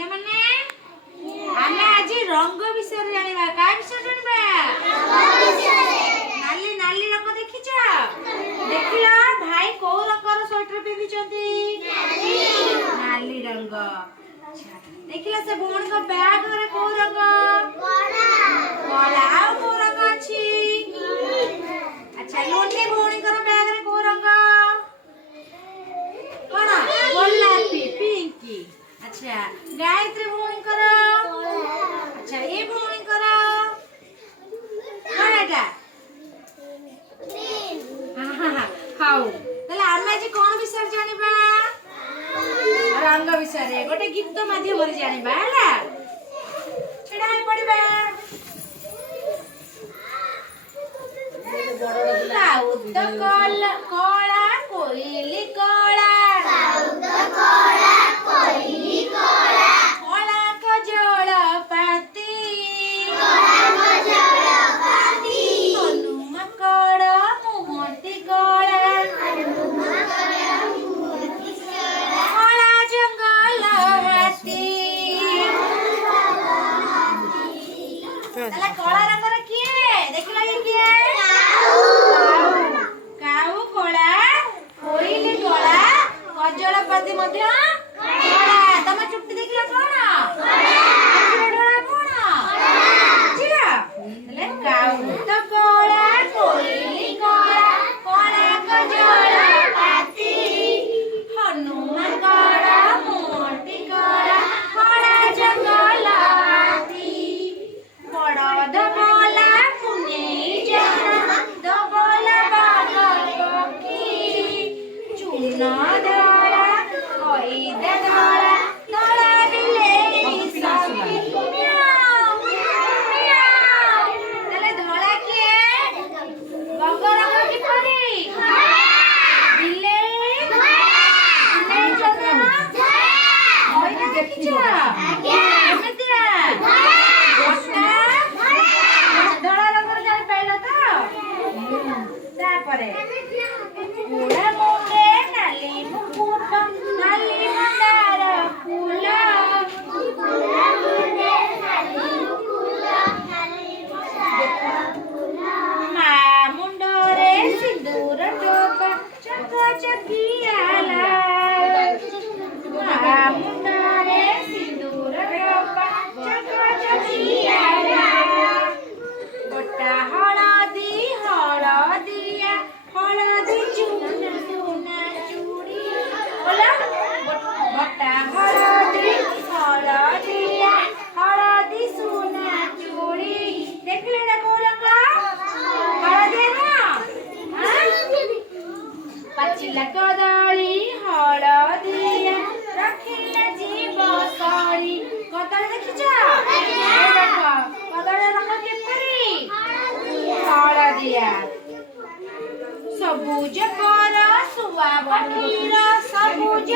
पिला माने आमे आज रंग विषय रे जानिबा का विषय जानिबा रंग विषय नाली नाली रंग देखिछा देखिला भाई को रंगर स्वेटर पिंदी चंती नाली रंग अच्छा देखिला से भोन को बैग रे को रंग कला को रंग अछि अच्छा लोटे भोनी कर बैग रे को रंग कोना गोलापी पिंकी अच्छा गायत्री भोनी कर अच्छा ये भोनी कर कोनाटा हाउ तले आमे जे कोन विषय जानिबा रंग विषय रे गोटे गीत माध्यम रे जानिबा हला छडा हे पडिबा साउत कला कोइली कला साउत कला कोइली कला कला कजळ पाती कला कजळ पाती हनुमकड मोहती कला हनुमकड मोहती कला कला जंगल हाती तला कला रंग रे किए देखला ये किए काऊ कला कोइली कला कजळ पाती मध्य कला तम चुप्पी देखिला कोन कला कोन जिया ले काऊ तो कला कोइली कला कला कजळ पाती हनुमान कला मोटी कला कला जंगल हाती बड़द मला मुने जाना दबला बाग पक्षी चून धरा होइद धरा धरा बिले सखी म्याऊ म्याऊ तले धला किए गंगरंग किपरी बिले बिले जगना होइद देखिछा आज्ञा एमितिया गोटा धला रंग रे जाई पाइला तो तापरे उड़ा मोटे नाली मुकुट नाली मंदार फूल उड़ा मोटे नाली मुकुट नाली मंदार फूल मा मुंडरे सिंदूर टोपा चक चकियाला मा मुंडरे सिंदूर टोपा चक चकियाला गोटा हळदी हळदिया हळदी चूना चूना चूड़ी बोला गोटा हळदी हळदिया हळदी चूना चूड़ी देखले ना को रंग हळदी ना पाचिला कदली हळदिया रखिला जीव सरी कदली देखिछा देखो कदली रंग केपरी हळदिया सबुज कर सुवा बखीर सबुज